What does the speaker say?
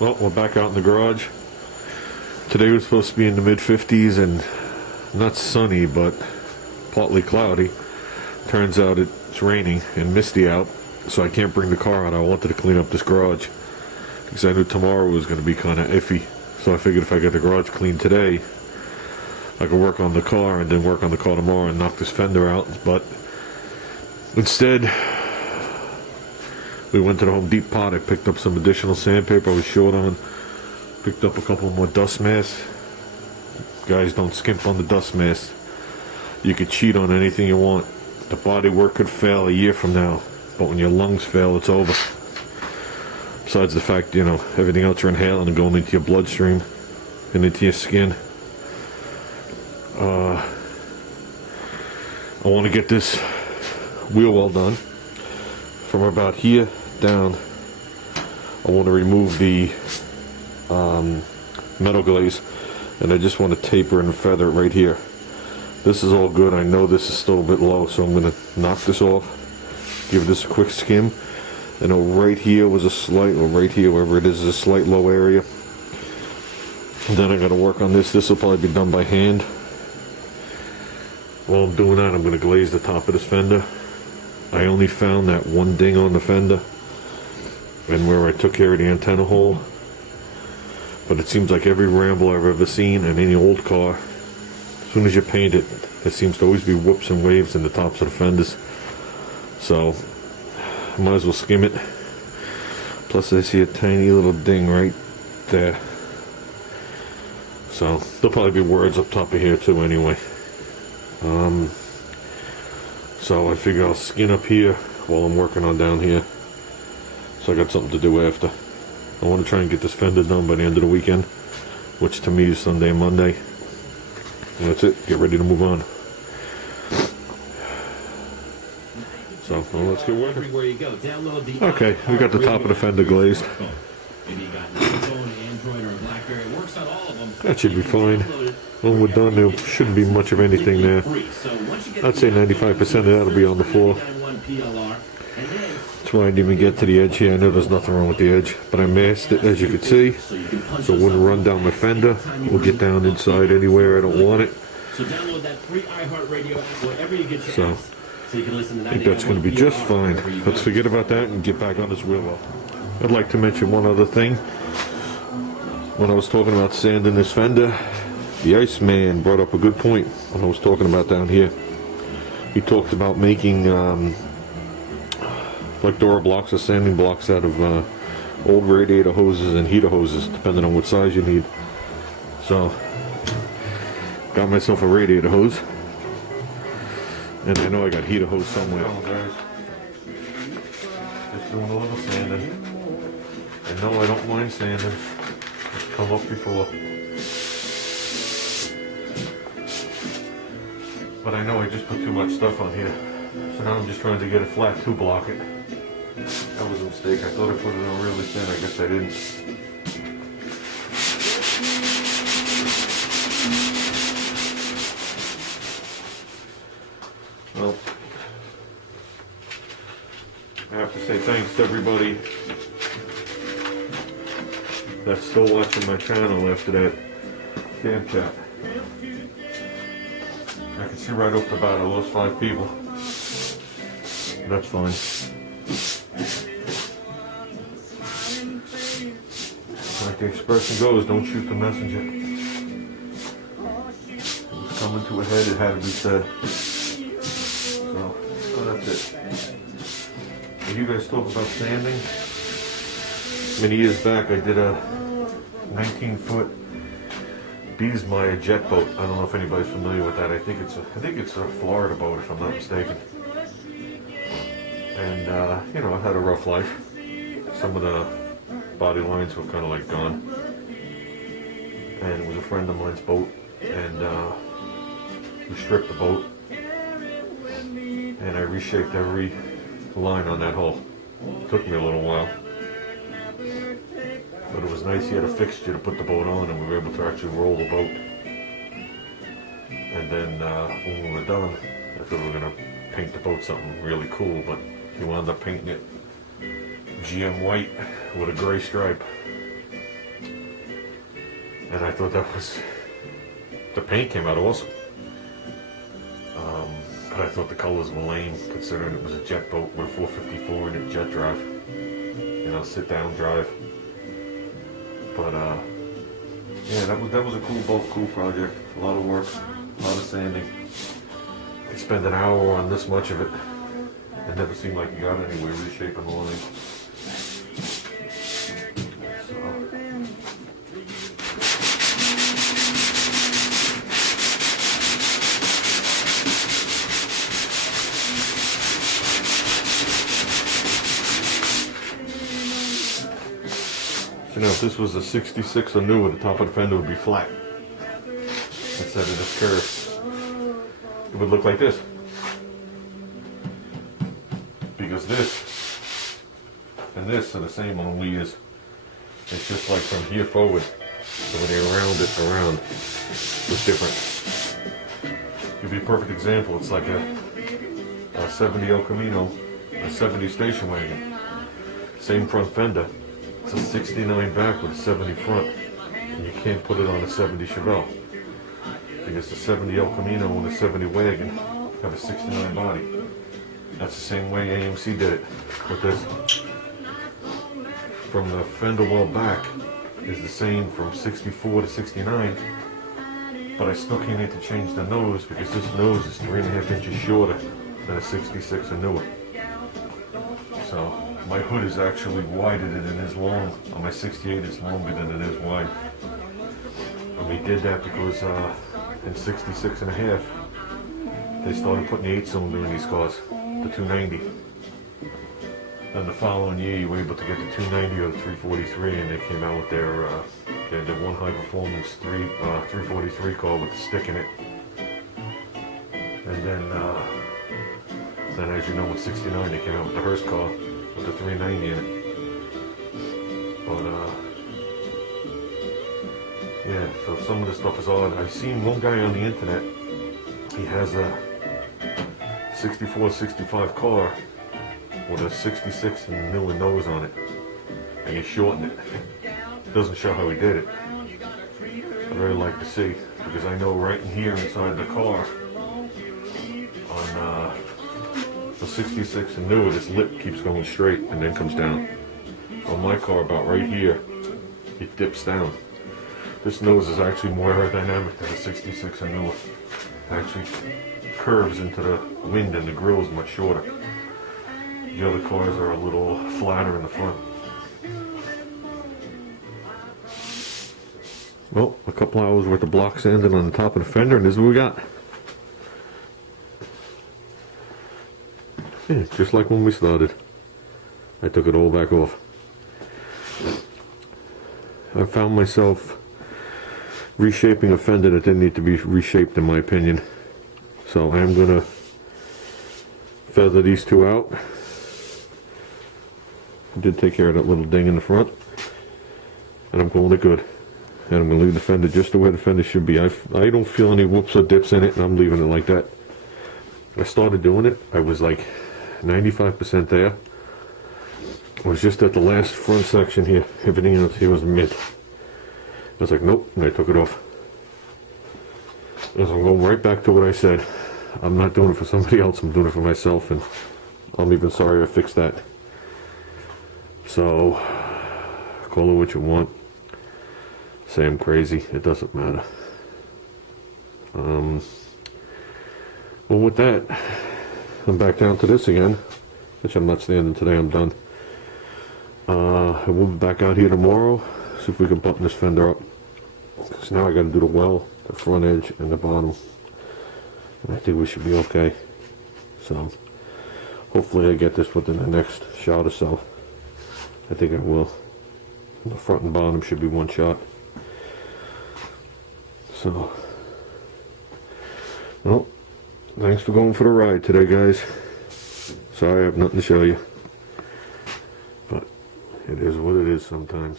Well, we're back out in the garage. Today was supposed to be in the mid-50s and not sunny, but partly cloudy. Turns out it's raining and misty out, so I can't bring the car out. I wanted to clean up this garage because I knew tomorrow was going to be kind of iffy. So I figured if I get the garage cleaned today, I could work on the car and then work on the car tomorrow and knock this fender out. But instead, we went to the Home Depot. I picked up some additional sandpaper I was short on. Picked up a couple more dust masks. Guys, don't skimp on the dust masks. You could cheat on anything you want. The body work could fail a year from now, but when your lungs fail, it's over. Besides the fact, you know, everything else you're inhaling and going into your bloodstream and into your skin. I want to get this wheel well done. From about here down, I want to remove the metal glaze, and I just want to taper and feather it right here. This is all good. I know this is still a bit low, so I'm going to knock this off, give this a quick skim. I know right here was a slight, or right here, wherever it is a slight low area. And then I got to work on this. This will probably be done by hand. While I'm doing that, I'm going to glaze the top of this fender. I only found that one ding on the fender and where I took care of the antenna hole. But it seems like every Ramble I've ever seen in any old car, as soon as you paint it, there seems to always be whoops and waves in the tops of the fenders. So, I might as well skim it. Plus I see a tiny little ding right there. So, there'll probably be words up top of here too anyway. So I figure I'll skin up here while I'm working on down here. So I got something to do after. I want to try and get this fender done by the end of the weekend, which to me is Sunday and Monday. And that's it. Get ready to move on. So, well, let's get working. Okay, we got the top of the fender glazed. That should be fine. When we're done, there shouldn't be much of anything there. I'd say 95% of that will be on the floor. That's why I didn't even get to the edge here. I know there's nothing wrong with the edge, but I masked it, as you can see, so it wouldn't run down my fender or get down inside anywhere I don't want it. So, I think that's going to be just fine. Let's forget about that and get back on this wheel. I'd like to mention one other thing. When I was talking about sanding this fender, the Iceman brought up a good point when I was talking about down here. He talked about making like door blocks or sanding blocks out of old radiator hoses and heater hoses, depending on what size you need. So, got myself a radiator hose, and I know I got heater hose somewhere. Guys, just doing a little sanding. I know I don't mind sanding. It's come up before. But I know I just put too much stuff on here. So now I'm just trying to get it flat to block it. That was a mistake. I thought I put it on really thin. I guess I didn't. Well, I have to say thanks to everybody that's still watching my channel after that cam chat. I can see right off the bat I lost 5 people. That's fine. Like the expression goes, don't shoot the messenger. It was coming to a head, it had to be said. So that's it. When you guys talk about sanding, many years back I did a 19-foot Beesmeyer jet boat. I don't know if anybody's familiar with that. I think it's a Florida boat, if I'm not mistaken. And you know, it had a rough life. Some of the body lines were kind of like gone. And it was a friend of mine's boat, and we stripped the boat, and I reshaped every line on that hull. It took me a little while. But it was nice. He had a fixture to put the boat on, and we were able to actually roll the boat. And then when we were done, I thought we were going to paint the boat something really cool, but he wound up painting it GM white with a gray stripe. and I thought the paint came out awesome. But I thought the colors were lame, considering it was a jet boat with a 454 and a jet drive. You know, sit down drive. But yeah, that was a cool boat, cool project. A lot of work, a lot of sanding. I spent an hour on this much of it. It never seemed like you got anywhere reshaping the line. You know, if this was a 66 or newer, the top of the fender would be flat instead of this curve. It would look like this, because this and this are the same on wheels. It's just like from here forward, so when they round it around, it's different. Give you a perfect example. It's like a 70 El Camino, a 70 station wagon, same front fender. It's a 69 back with a 70 front, and you can't put it on a 70 Chevelle because the 70 El Camino and the 70 wagon have a 69 body. That's the same way AMC did it with this. From the fender well back is the same from 64 to 69, but I still can't need to change the nose because this nose is 3.5 inches shorter than a 66 or newer. So my hood is actually wider than it is long. On my 68 it's longer than it is wide. And we did that because in 66 and a half they started putting the 8-cylinder in these cars, the 290. Then the following year you were able to get the 290 or the 343, and they came out with their one high performance 343 car with a stick in it. And then as you know, with 69 they came out with the Hearst car with the 390 in it. But yeah, so some of this stuff is odd. I've seen one guy on the internet, he has a 64, 65 car with a 66 and newer nose on it, and he shortened it. Doesn't show how he did it. I'd really like to see, because I know right in here inside the car, on the 66 and newer, this lip keeps going straight and then comes down. On my car, about right here, it dips down. This nose is actually more aerodynamic than the 66 and newer. It actually curves into the wind, and the grill is much shorter. The other cars are a little flatter in the front. Well, a couple hours worth of block sanding on the top of the fender, and this is what we got. Yeah, just like when we started. I took it all back off. I found myself reshaping a fender that didn't need to be reshaped, in my opinion. So I am going to feather these two out. I did take care of that little ding in the front, and I'm calling it good. And I'm going to leave the fender just the way the fender should be. I don't feel any whoops or dips in it, and I'm leaving it like that. I started doing it, I was like 95% there. I was just at the last front section here. Everything else here was mid. I was like, nope, and I took it off. As I'm going right back to what I said. I'm not doing it for somebody else, I'm doing it for myself, and I'm even sorry I fixed that. So, call it what you want. Say I'm crazy, it doesn't matter. Well, with that, I'm back down to this again, which I'm not standing today, I'm done. We'll be back out here tomorrow, see if we can button this fender up. Because now I got to do the well, the front edge, and the bottom. And I think we should be okay. So, hopefully I get this within the next shot or so. I think I will. The front and bottom should be one shot. So, well, thanks for going for the ride today, guys. Sorry I have nothing to show you. But it is what it is sometimes.